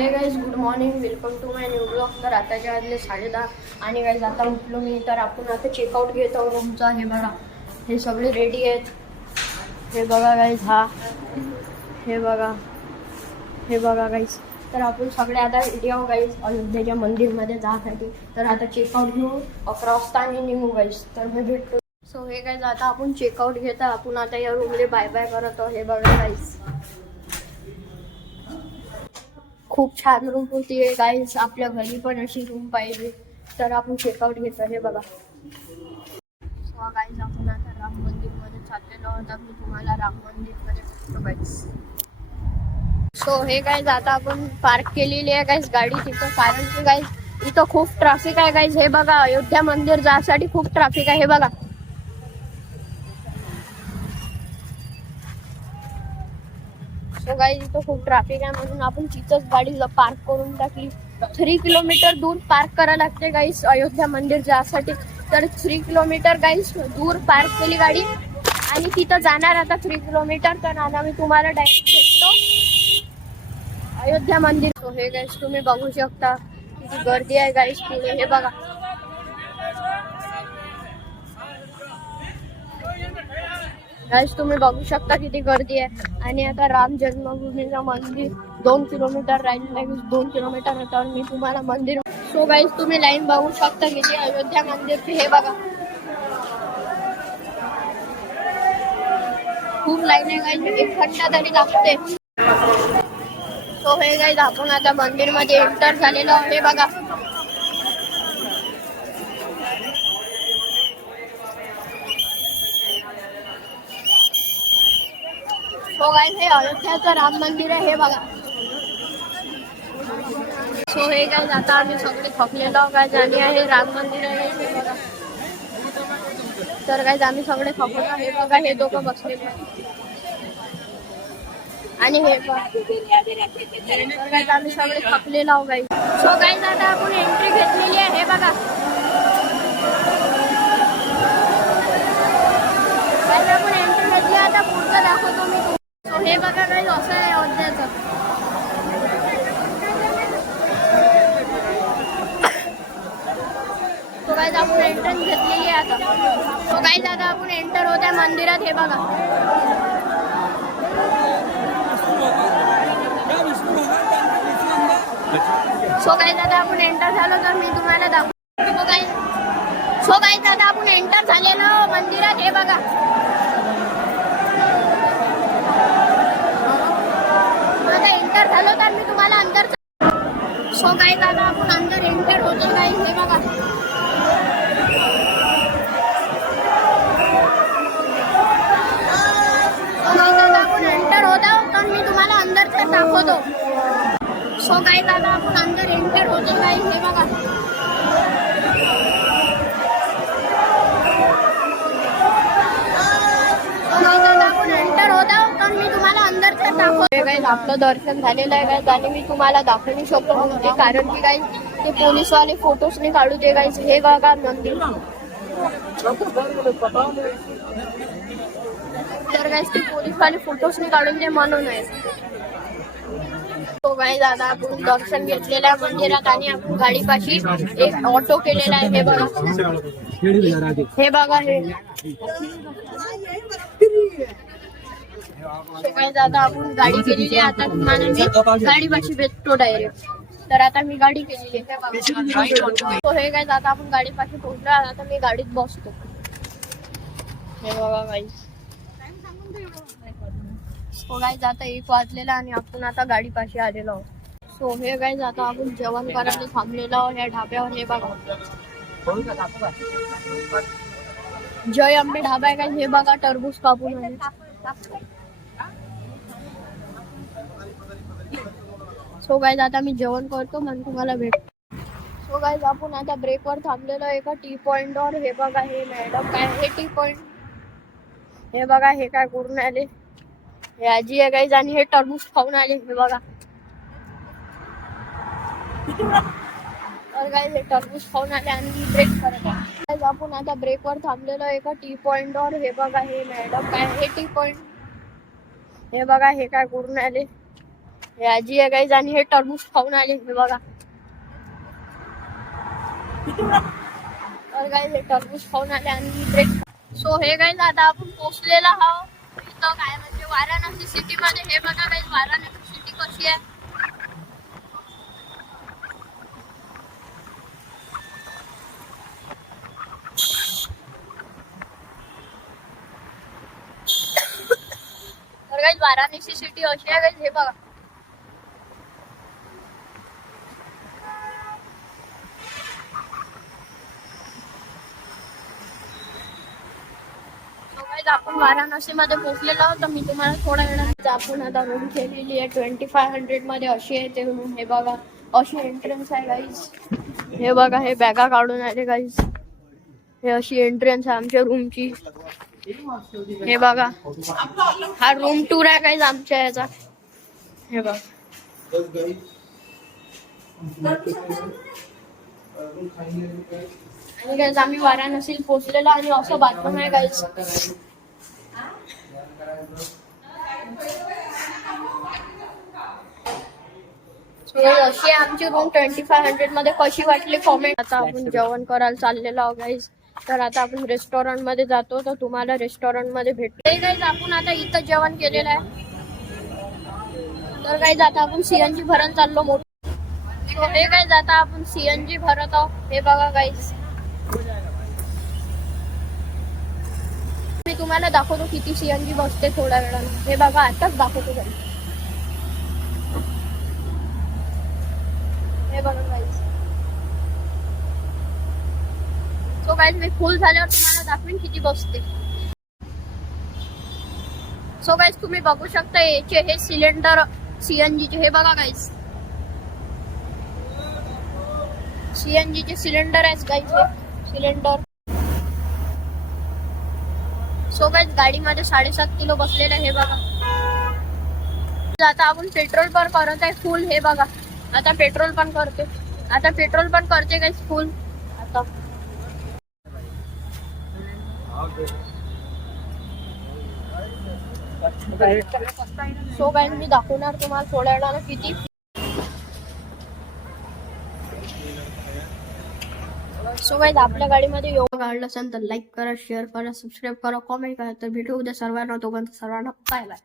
हे guys good morning, welcome to my new blog. तर आताचे वाजले 10:30 आणि गाईज आता उठलो मी. तर आपण आता चेकआउट घेत आहोत रूमचा. हे बघा, हे सगळे रेडी आहेत. हे बघा गाईज, हे बघा गाईज. तर आपण सगळे आता रेडी आहोत गाईज अयोध्येच्या मंदिरमध्ये जाण्यासाठी. तर आता चेकआउट घेऊ 11 वाजता आणि निघू गाईज. तर मी भेटतो. सो हे गाईज आता आपण चेकआउट घेता. आपण आता या रूमला बाय बाय करत आहोत. हे बघा गाईज, खूप छान रूम होती गाईज. आपल्या घरी पण अशी रूम पाहिजे. तर आपण चेकआउट घेतो. हे बघा. सो गाईज आपण आता राम मंदिरमध्ये चाललेलो आहोत. मी तुम्हाला राम मंदिरमध्ये भेटतो गाईज. सो हे गाईज आता आपण पार्क केलेली आहे गाईज गाडी तिथं, कारण की गाईज इथं खूप ट्रॅफिक आहे गाईज. हे बघा, अयोध्या मंदिर जाण्यासाठी खूप ट्रॅफिक आहे. हे बघा. सो गाईज इथं खूप ट्रॅफिक आहे म्हणून आपण तिथंच गाडी पार्क करून टाकली. 3 किलोमीटर दूर पार्क करायला लागते गाईज अयोध्या मंदिर जाण्यासाठी. तर 3 किलोमीटर गाईज दूर पार्क केली गाडी आणि तिथं जाणार आता 3 किलोमीटर. तर आता मी तुम्हाला डायरेक्ट भेटतो अयोध्या मंदिर. सो हे गाईज तुम्ही बघू शकता किती गर्दी आहे गाईज पुढे. हे बघा. गाईज तुम्ही बघू शकता किती गर्दी आहे. आणि आता राम जन्मभूमीचं मंदिर 2 किलोमीटर राहील. 2 किलोमीटर तर मी तुम्हाला मंदिर. सो गाईज तुम्ही लाईन बघू शकता किती अयोध्या मंदिरची. हे बघा, खूप लाईन आहे गाईज. 1 घंटा तरी लागते. सो हे गाईज आपण आता मंदिरमध्ये एंटर झालेलो. हे बघा. सो गाईज हे अयोध्याचं राम मंदिर आहे. हे बघा. सो हे गाईज आता आम्ही सगळे थकलेलो आहोत आणि हे राम मंदिर आहे. हे बघा. तर गाईज आम्ही सगळे थकलो. हे बघा, हे दोघं बसलेले आणि हे बघा. तर गाईज आम्ही सगळे थकलेलो आहोत गाईज. सो गाईज आता आपण एंट्री घेतलेली आहे. हे बघा. गाईज आपण एंट्री घेतली. आता पुढचं दाखवतो मी. सो हे बघा गाईज, असं आहे अयोध्याचं. सो गाईज आपण एंट्रन्स घेतलेली आहे आता. सो गाईज आता आपण एंटर होत आहे मंदिरात. हे बघा. सो गाईज आता आपण एंटर झालो. तर मी तुम्हाला दाखवतो. सो गाईज आता आपण एंटर झालेलो मंदिरात. हे बघा. आता एंटर झालो तर मी तुम्हाला अंदर. सो गाईज आता आपण अंदर एंटर होतो गाईज. हे बघा. आपण एंटर होतो तर मी तुम्हाला अंदरचं दाखवतो. सो गाईज आता आपण अंदर एंटर होतो गाईज. हे बघा. आपण एंटर होतो तर मी तुम्हाला अंदरचं दाखवतो गाईज. आपलं दर्शन झालेलं आहे गाईज आणि मी तुम्हाला दाखवू शकतो म्हणजे, कारण की गाईज ते पोलीसवाले फोटोज नाही काढू दे गाईज. हे बघा मंदिर. तर गाईज ते पोलीसवाले फोटोज नाही काढून दे म्हणून आहे. तो गाईज आता आपण दर्शन घेतलेलं आहे मंदिरात आणि आपण गाडीपाशी एक ऑटो केलेला आहे. हे बघा. हे बघा. हे सो गाईज आता आपण गाडी केलेली आहे. आता तुम्हाला मी गाडीपाशी भेटतो डायरेक्ट. तर आता मी गाडी केलेली आहे. सो हे गाईज आता आपण गाडीपाशी पोहोचलो. आता मी गाडीत बसतो. हे बघा गाईज. सो गाईज आता 1 वाजलेला आणि आपण आता गाडीपाशी आलेलो आहोत. सो हे गाईज आता आपण जेवण करायला थांबलेलो आहोत या ढाब्यावर. हे बघा, जय अंबे ढाबा आहे गाईज. हे बघा, टरबूज कापून आहे. सो गाईज आता मी जेवण करतो म्हणून तुम्हाला भेटतो. सो गाईज आपण आता ब्रेकवर थांबलेलो एका टी पॉइंटवर. हे बघा, हे मॅडम काय हे टी पॉइंट. हे बघा, हे काय करून आले. हे आजी आहे गाईज आणि हे टरबूज खाऊन आले. हे बघा. तर गाईज हे टरबूज खाऊन आले आणि ब्रेक करत आहे. गाईज आपण आता ब्रेकवर थांबलेलो एका टी पॉइंटवर. हे बघा, हे मॅडम काय हे टी पॉइंट. हे बघा, हे काय करून आले. हे आजी आहे गाईज आणि हे टरबूज खाऊन आले हे बघा. तर गाईज हे टरबूज खाऊन आले आणि ब्रेक. सो हे गाईज आता आपण पोहोचलेला आहोत इथं काय म्हणजे वाराणसी सिटी मध्ये. हे बघा गाईज वाराणसी सिटी कशी आहे. तर गाईज वाराणसी सिटी अशी आहे गाईज हे बघा. आपण वाराणसी मध्ये पोहोचलेलो आहोत. तर मी तुम्हाला थोड्या वेळात आपण आता रूम केलेली आहे 2500 मध्ये. अशी आहे ते रूम. हे बघा अशी एंट्रन्स आहे गाईज. हे बघा हे बॅगा काढून आले गाईज. हे अशी एंट्रन्स आहे आमच्या रूमची. हे बघा हा रूम टूर आहे गाईज आमच्या याचा. हे बघा आणि गाईज आम्ही वाराणसी पोहोचलेलो आणि असं बाथरूम आहे गाईज. अशी आहे आमची रूम 2500 मध्ये. कशी वाटली कॉमेंट. आता आपण जेवण करायला चाललेलो आहोत गाईज. तर आता आपण रेस्टॉरंट मध्ये जातो. तर तुम्हाला रेस्टॉरंट मध्ये भेटतो गाईज. आपण आता इथं जेवण केलेलं आहे. तर गाईज आता आपण सीएनजी भरायला चाललो मोठं. हे गाईज आता आपण सीएनजी भरत आहोत. हे बघा गाईज मी तुम्हाला दाखवतो किती सीएनजी बसते थोड्या वेळाने. हे बघा आताच दाखवतो गाईज. हे बघा गाईज. सो गाईज मी फुल झाल्यावर तुम्हाला दाखवीन किती बसते. सो गाईज तुम्ही बघू शकता याचे हे सिलेंडर सीएनजीचे. हे बघा गाईज सीएनजीचे सिलेंडर आहेत गाईज. हे सिलेंडर. सो गाईज गाडीमध्ये 7.5 किलो बसलेलं आहे. हे बघा आता आपण पेट्रोल पण करत आहे फुल. हे बघा आता पेट्रोल पण करते. आता पेट्रोल पण करते गाईज फुल. आता सो गाईज मी दाखवणार तुम्हाला थोड्या वेळाला किती. सो गाईज आपल्या गाडीमध्ये योगा काढलं असेल तर लाईक करा, शेअर करा, सबस्क्राईब करा, कॉमेंट करा. तर भेटू उद्या सर्वांना. तोपर्यंत सर्वांना बाय बाय.